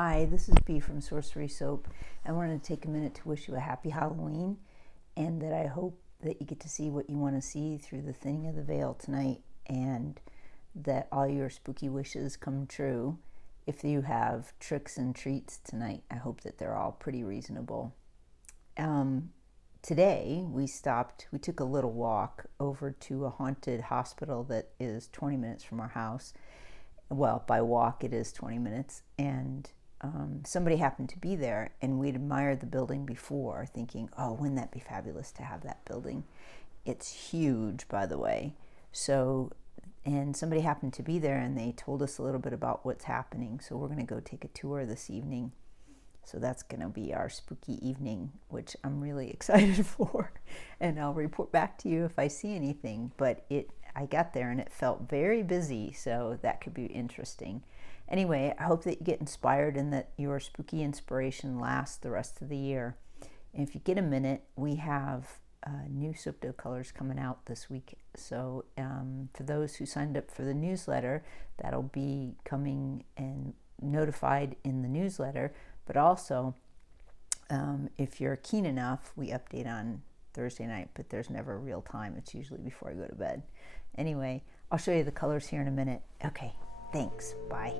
Hi, this is B from Sorcery Soap. I wanted to take a minute to wish you a happy Halloween, and that I hope that you get to see what you want to see through the thinning of the veil tonight, and that all your spooky wishes come true. If you have tricks and treats tonight, I hope that they're all pretty reasonable. Today we took a little walk over to a haunted hospital that is 20 minutes from our house. Well, by walk it is 20 minutes, and somebody happened to be there, and we'd admired the building before, thinking, oh, wouldn't that be fabulous to have that building? It's huge, by the way. And somebody happened to be there, and they told us a little bit about what's happening, so we're going to go take a tour this evening. So that's going to be our spooky evening, which I'm really excited for, and I'll report back to you if I see anything. But I got there and it felt very busy, so that could be interesting. Anyway, I hope that you get inspired and that your spooky inspiration lasts the rest of the year. And if you get a minute, we have new Soapdough colors coming out this week. So for those who signed up for the newsletter, that'll be coming and notified in the newsletter. But also, if you're keen enough, we update on Thursday night, but there's never real time. It's usually before I go to bed. Anyway, I'll show you the colors here in a minute. Okay, thanks. Bye.